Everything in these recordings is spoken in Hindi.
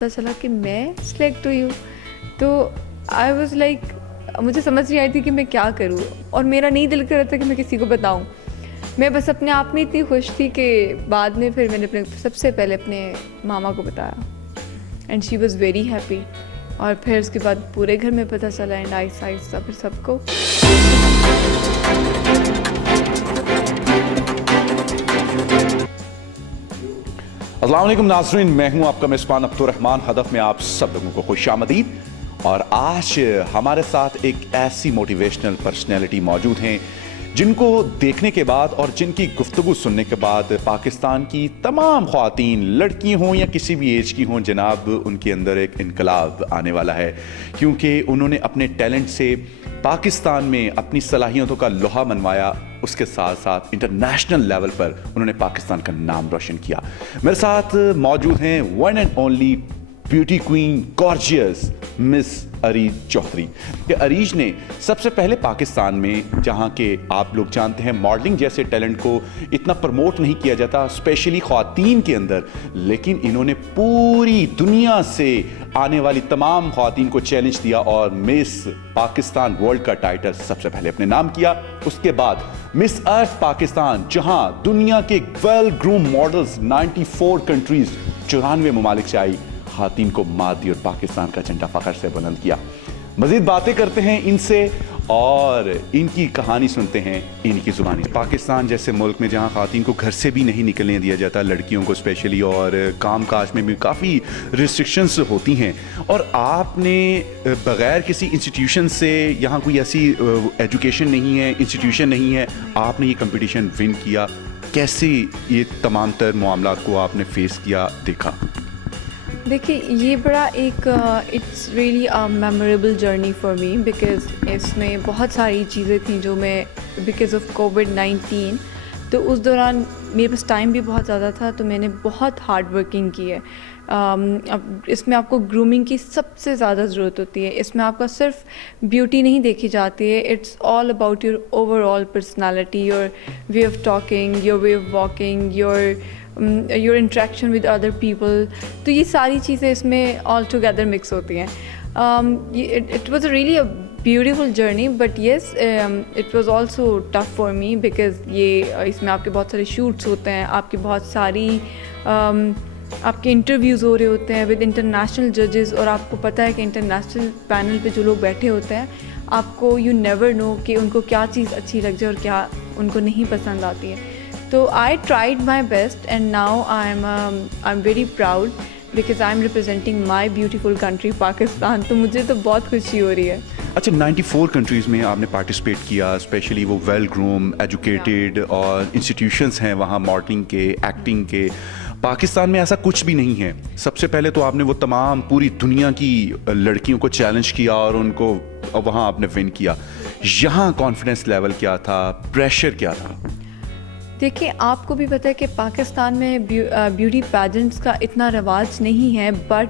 पता चला कि मैं सिलेक्ट हुई हूँ। तो आई वाज लाइक मुझे समझ नहीं आई थी कि मैं क्या करूँ, और मेरा नहीं दिल कर रहा था कि मैं किसी को बताऊँ। मैं बस अपने आप में इतनी खुश थी कि बाद में फिर मैंने सबसे पहले अपने मामा को बताया and she was very happy. और फिर उसके बाद पूरे घर में पता चला एंड आहिस्ता आहिस्ता फिर सबको। अस्सलाम वालेकुम नाज़रीन, मैं हूं आपका मेज़बान अब्दुर्रहमान। हदफ में आप सब लोगों को खुशामदीद। और आज हमारे साथ एक ऐसी मोटिवेशनल पर्सनैलिटी मौजूद हैं जिनको देखने के बाद और जिनकी गुफ्तगू सुनने के बाद पाकिस्तान की तमाम ख़वातीन, लड़की हों या किसी भी एज की हों, जनाब उनके अंदर एक इनकलाब आने वाला है, क्योंकि उन्होंने अपने टैलेंट से पाकिस्तान में अपनी सलाहियतों का लोहा मनवाया। उसके साथ साथ इंटरनेशनल लेवल पर उन्होंने पाकिस्तान का नाम रोशन किया। मेरे साथ मौजूद हैं one and only beauty queen gorgeous miss Areej Chaudhry. कि अरीज ने सबसे पहले पाकिस्तान में, जहाँ के आप लोग जानते हैं मॉडलिंग जैसे टैलेंट को इतना प्रमोट नहीं किया जाता, स्पेशली ख़वातीन के अंदर, लेकिन इन्होंने पूरी दुनिया से आने वाली तमाम ख़वातीन को चैलेंज दिया और मिस पाकिस्तान वर्ल्ड का टाइटल सबसे पहले अपने नाम किया। उसके बाद मिस अर्थ पाकिस्तान, जहाँ दुनिया के वेल ग्रूम मॉडल्स 94 कंट्रीज 94 ममालिक से आई, खातिन को मात दी और पाकिस्तान का झंडा फख्र से बुलंद किया। मजीद बातें करते हैं इनसे और इनकी कहानी सुनते हैं इनकी जुबानी। पाकिस्तान जैसे मुल्क में जहां खातिन को घर से भी नहीं निकलने दिया जाता, लड़कियों को स्पेशली, और काम काज में भी काफ़ी रिस्ट्रिक्शंस होती हैं, और आपने बग़ैर किसी इंस्टीट्यूशन से, यहाँ कोई ऐसी एजुकेशन नहीं है, इंस्टीट्यूशन नहीं है, आपने ये कंपटीशन विन किया। कैसे ये तमाम तर मामलात को आपने फेस किया, देखा? देखिए, ये बड़ा एक it's really a memorable journey for me, because इसमें बहुत सारी चीज़ें थी जो मैं बिकॉज़ ऑफ कोविड-19, तो उस दौरान मेरे पास टाइम भी बहुत ज़्यादा था, तो मैंने बहुत हार्ड वर्किंग की है। अब इसमें आपको ग्रूमिंग की सबसे ज़्यादा ज़रूरत होती है। इसमें आपका सिर्फ ब्यूटी नहीं देखी जाती है, it's all about your overall personality, your way of talking, your way of walking, your interaction with other people. तो ये सारी चीज़ें इसमें ऑल टुगेदर मिक्स होती हैं। It was really a beautiful journey, but yes it was also tough for me, because इसमें आपके बहुत सारे शूट्स होते हैं, आपकी बहुत सारी आपके इंटरव्यूज़ हो रहे होते हैं विद इंटरनेशनल जजेस, और आपको पता है कि इंटरनेशनल पैनल पे जो लोग बैठे होते हैं, आपको यू नेवर नो कि उनको क्या चीज़ अच्छी लग जाए और क्या उनको नहीं पसंद आती है। तो I tried my best and now I am very proud because I am representing my beautiful country Pakistan. तो मुझे तो बहुत खुशी हो रही है। अच्छा, 94 कंट्रीज़ में आपने पार्टिसिपेट किया, स्पेशली वो वेल ग्रूम, एजुकेटेड और इंस्टीट्यूशंस हैं वहाँ मॉडलिंग के, एक्टिंग के। पाकिस्तान में ऐसा कुछ भी नहीं है। सबसे पहले तो आपने वो तमाम पूरी दुनिया की लड़कियों को चैलेंज किया और उनको वहाँ आपने विन किया। यहाँ कॉन्फिडेंस लेवल क्या था, प्रेशर क्या था? देखिए, आपको भी पता है कि पाकिस्तान में ब्यूटी पैजेंट्स का इतना रवाज नहीं है, बट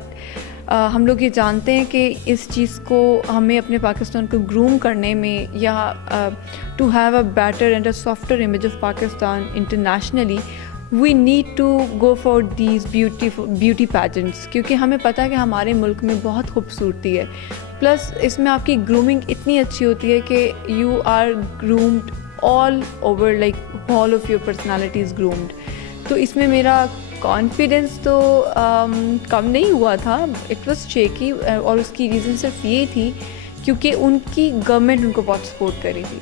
हम लोग ये जानते हैं कि इस चीज़ को हमें अपने पाकिस्तान को ग्रूम करने में, या to have a better and a softer image of Pakistan internationally, we need to go for these beauty pageants, क्योंकि हमें पता है कि हमारे मुल्क में बहुत खूबसूरती है। प्लस इसमें आपकी ग्रूमिंग इतनी अच्छी होती है कि you are groomed all over, like all of your personality is groomed. तो इसमें मेरा कॉन्फिडेंस तो कम नहीं हुआ था, इट वाज शेकी, और उसकी रीज़न सिर्फ ये थी क्योंकि उनकी गवर्नमेंट उनको बहुत सपोर्ट कर रही थी।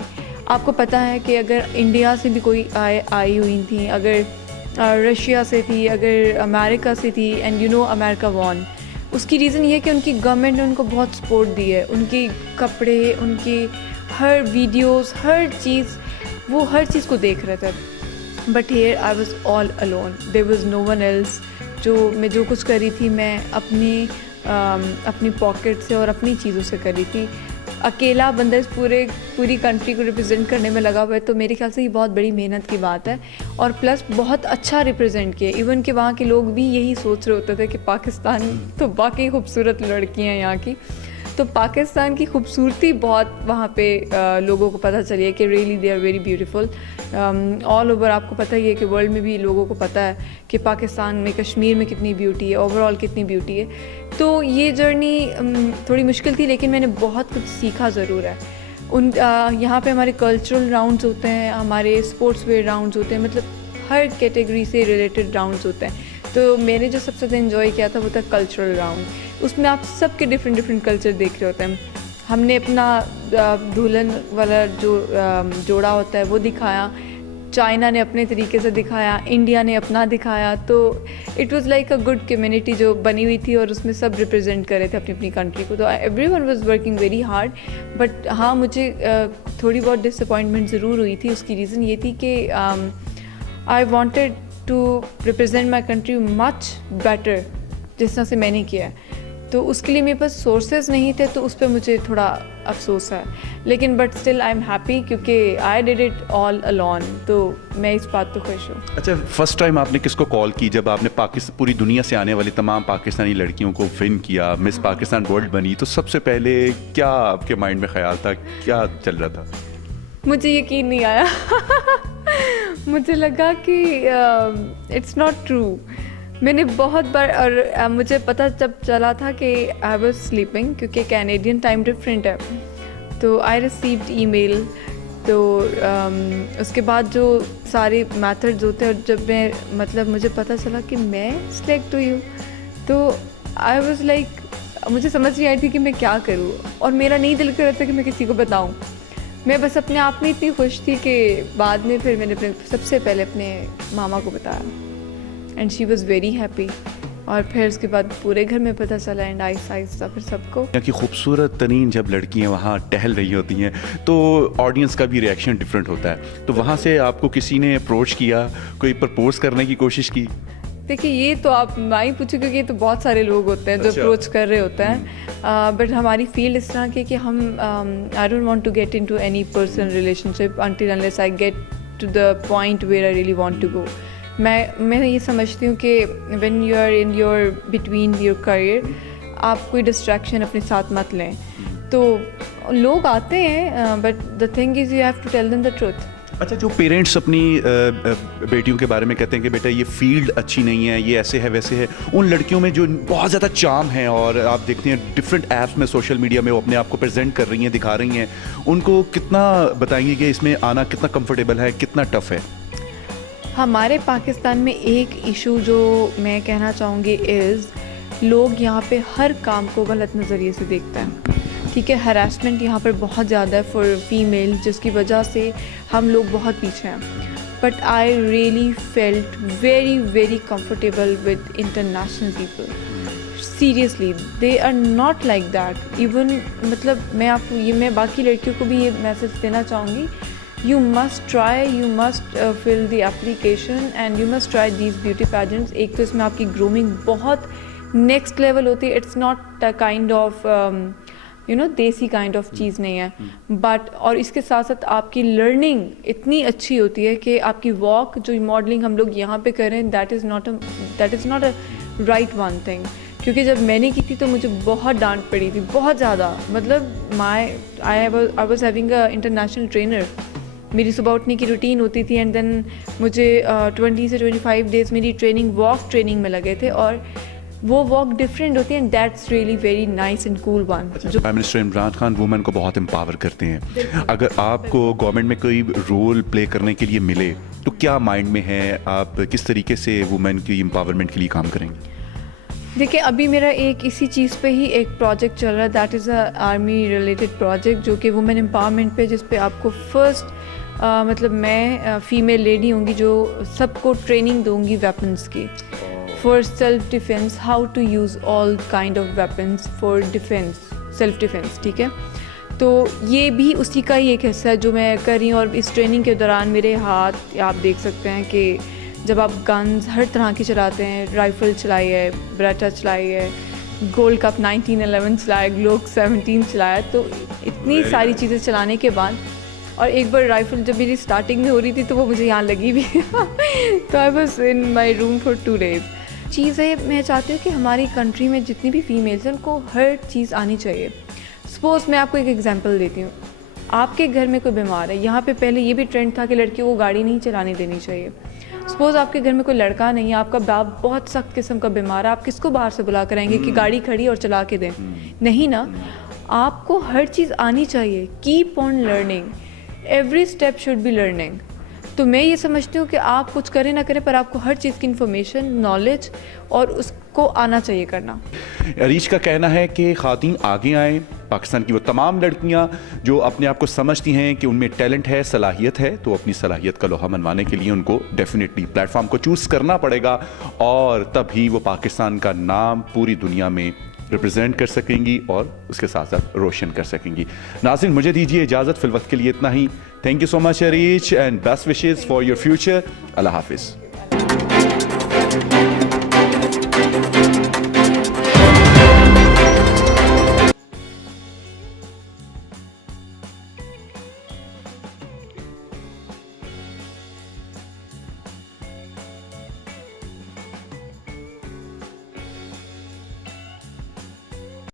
आपको पता है कि अगर इंडिया से भी कोई आई हुई थी, अगर रशिया से थी, अगर अमेरिका से थी, and you know America won, उसकी रीज़न ये है कि उनकी गवर्नमेंट ने उनको बहुत सपोर्ट दी है। उनके कपड़े, उनकी हर वीडियोस, हर चीज़, वो हर चीज़ को देख रहे थे। But here I was all alone, there was no one else. मैं जो कुछ कर रही थी, मैं अपनी पॉकेट से और अपनी चीज़ों से कर रही थी। अकेला बंदा इस पूरी कंट्री को रिप्रेजेंट करने में लगा हुआ है, तो मेरे ख्याल से ये बहुत बड़ी मेहनत की बात है। और प्लस बहुत अच्छा रिप्रेजेंट किया, इवन कि वहाँ के लोग भी यही सोच रहे होते थे कि पाकिस्तान तो बाकी खूबसूरत लड़की हैं यहाँ की। तो पाकिस्तान की खूबसूरती बहुत वहाँ पे लोगों को पता चली है कि really they are very beautiful. All over आपको पता ही है कि वर्ल्ड में भी लोगों को पता है कि पाकिस्तान में, कश्मीर में कितनी ब्यूटी है, ओवरऑल कितनी ब्यूटी है। तो ये जर्नी थोड़ी मुश्किल थी, लेकिन मैंने बहुत कुछ सीखा ज़रूर है। यहाँ पे हमारे कल्चरल राउंड्स होते हैं, हमारे स्पोर्ट्स वेयर राउंड्स होते हैं, मतलब हर कैटेगरी से रिलेटेड राउंड्स होते हैं। तो मैंने जो सबसे ज़्यादा इन्जॉय किया था वो था कल्चरल राउंड। उसमें आप सबके डिफरेंट कल्चर देख रहे होते हैं। हमने अपना दुल्हन वाला जो जोड़ा होता है वो दिखाया, चाइना ने अपने तरीके से दिखाया, इंडिया ने अपना दिखाया। तो it was like a good community जो बनी हुई थी और उसमें सब रिप्रेजेंट कर रहे थे अपनी अपनी कंट्री को। तो everyone was working very hard. But हाँ, मुझे थोड़ी बहुत डिसअपॉइंटमेंट ज़रूर हुई थी। उसकी रीज़न ये थी कि I wanted to represent my country much better जिस तरह से मैंने किया है। तो उसके लिए मेरे पास सोर्सेज नहीं थे, तो उस पर मुझे थोड़ा अफसोस है। लेकिन but still I am happy क्योंकि I did it all alone. तो मैं इस बात पे खुश हूँ। अच्छा, फर्स्ट टाइम आपने किसको कॉल की जब आपने पाकिस्तान, पूरी दुनिया से आने वाली तमाम पाकिस्तानी लड़कियों को विन किया, मिस पाकिस्तान वर्ल्ड बनी, तो सबसे पहले क्या आपके माइंड में ख्याल था, क्या चल रहा था? मुझे यकीन नहीं आया। मुझे लगा कि इट्स नॉट ट्रू। मैंने बहुत बार, और मुझे पता जब चला था कि आई वाज स्लीपिंग, क्योंकि कैनेडियन टाइम डिफरेंट है। तो आई रिसीव्ड ईमेल। तो उसके बाद जो सारे मेथड्स होते हैं, और जब मैं, मतलब मुझे पता चला कि मैं सिलेक्ट हुई हूँ, तो आई वाज लाइक, मुझे समझ नहीं आई थी कि मैं क्या करूँ, और मेरा नहीं दिल कर रहा था कि मैं किसी को बताऊँ। मैं बस अपने आप में इतनी खुश थी कि बाद में फिर मैंने सबसे पहले अपने मामा को बताया and she was very happy. और फिर उसके बाद पूरे घर में पता चला एंड आहिस्ता फिर सबको। यहाँ की खूबसूरत तरीन जब लड़कियाँ वहाँ टहल रही होती हैं तो ऑडियंस का भी रिएक्शन डिफरेंट होता है। तो वहाँ से आपको किसी ने अप्रोच किया, कोई प्रपोज करने की कोशिश की? देखिए, ये तो आप ना ही पूछो, क्योंकि ये तो बहुत सारे लोग होते हैं जो अप्रोच कर रहे होते हैं। बट हमारी फील्ड इस तरह की कि हम I don't want to get into any personal relationship until unless I get to the point where I really want to go. मैं ये समझती हूँ कि when you are in your between your career, आप कोई डिस्ट्रैक्शन अपने साथ मत लें। तो लोग आते हैं, but the thing is you have to tell them the truth. अच्छा, जो पेरेंट्स अपनी बेटियों के बारे में कहते हैं कि बेटा ये फील्ड अच्छी नहीं है, ये ऐसे है वैसे है, उन लड़कियों में जो बहुत ज़्यादा चार्म है, और आप देखते हैं डिफरेंट ऐप्स में, सोशल मीडिया में वो अपने आप को प्रेजेंट कर रही हैं, दिखा रही हैं, उनको कितना बताएंगे कि इसमें आना कितना कंफर्टेबल है, कितना टफ है? हमारे पाकिस्तान में एक इशू जो मैं कहना चाहूँगी इज़, लोग यहाँ पे हर काम को गलत नज़रिए से देखते हैं। ठीक है, हरासमेंट यहाँ पर बहुत ज़्यादा है फॉर फीमेल, जिसकी वजह से हम लोग बहुत पीछे हैं। But I really felt very very comfortable with international people. Seriously, they are not like that even. मतलब मैं बाकी लड़कियों को भी ये मैसेज देना चाहूँगी, you must try, you must fill the application and you must try these beauty pageants। एक तो इसमें आपकी ग्रूमिंग बहुत नेक्स्ट लेवल होती है। It's not a kind of देसी काइंड ऑफ चीज़ नहीं है, बट और इसके साथ साथ आपकी लर्निंग इतनी अच्छी होती है कि आपकी वॉक, जो मॉडलिंग हम लोग यहाँ पे कर रहे हैं, that is not a right one thing. क्योंकि जब मैंने की थी तो मुझे बहुत डांट पड़ी थी, बहुत ज़्यादा। मतलब I was having a international trainer. मेरी सुबह उठने की रूटीन होती थी एंड देन मुझे 20 से 25 डेज़ मेरी वॉक ट्रेनिंग में लगे थे, और वो वॉक डिफरेंट होती है and that's really very nice and cool one. जो prime minister Imran Khan women को बहुत एम्पावर करते हैं, अगर आपको गवर्नमेंट में कोई रोल प्ले करने के लिए मिले तो क्या माइंड में है, आप किस तरीके से वुमेन की एम्पावरमेंट के लिए काम करेंगे? देखिए, अभी मेरा एक इसी चीज़ पे ही एक प्रोजेक्ट चल रहा है, that is a army related project, जो कि वुमेन एम्पावरमेंट पे, जिस पे आपको फर्स्ट मतलब मैं फ़ीमेल लेडी होंगी जो सबको ट्रेनिंग दूंगी वेपन्स की, for self defence, how to use all kind of weapons for defence, self defence. ठीक है, तो ये भी उसी का ही एक हिस्सा है जो मैं कर रही हूँ। और इस ट्रेनिंग के दौरान मेरे हाथ, आप देख सकते हैं कि जब आप गन्स हर तरह की चलाते हैं, राइफ़ल चलाई है, ब्रेटा चलाई है, गोल्ड कप 1911 चलाया, ग्लोक 17 चलाया, तो इतनी सारी चीज़ें चलाने के बाद, और एक बार राइफ़ल जब मेरी स्टार्टिंग में हो रही थी तो वो मुझे यहाँ लगी भी। तो I was in my room for 2 days। चीज़ है, मैं चाहती हूँ कि हमारी कंट्री में जितनी भी फीमेल्स हैं उनको हर चीज़ आनी चाहिए। सपोज़ मैं आपको एक एग्जांपल देती हूँ, आपके घर में कोई बीमार है, यहाँ पे पहले ये भी ट्रेंड था कि लड़कियों को गाड़ी नहीं चलाने देनी चाहिए। सपोज़ आपके घर में कोई लड़का नहीं है, आपका बाप बहुत सख्त किस्म का बीमार है, आप किसको बाहर से बुला कर आएंगे कि गाड़ी खड़ी और चला के दें? नहीं ना, आपको हर चीज़ आनी चाहिए। Keep on learning, every step should be learning. तो मैं ये समझती हूँ कि आप कुछ करें ना करें, पर आपको हर चीज़ की इन्फॉर्मेशन, नॉलेज और उसको आना चाहिए करना। अरीश का कहना है कि ख़ातीन आगे आएँ, पाकिस्तान की वो तमाम लड़कियां जो अपने आप को समझती हैं कि उनमें टैलेंट है, सलाहियत है, तो अपनी सलाहियत का लोहा मनवाने के लिए उनको डेफिनेटली प्लेटफॉर्म को चूज़ करना पड़ेगा और तभी वो पाकिस्तान का नाम पूरी दुनिया में रिप्रेजेंट कर सकेंगी और उसके साथ साथ रोशन कर सकेंगी। नाज़रीन, मुझे दीजिए इजाज़त, फिल वक्त के लिए इतना ही। Thank you so much Areesh and best wishes for your future. अल्लाह हाफिज़।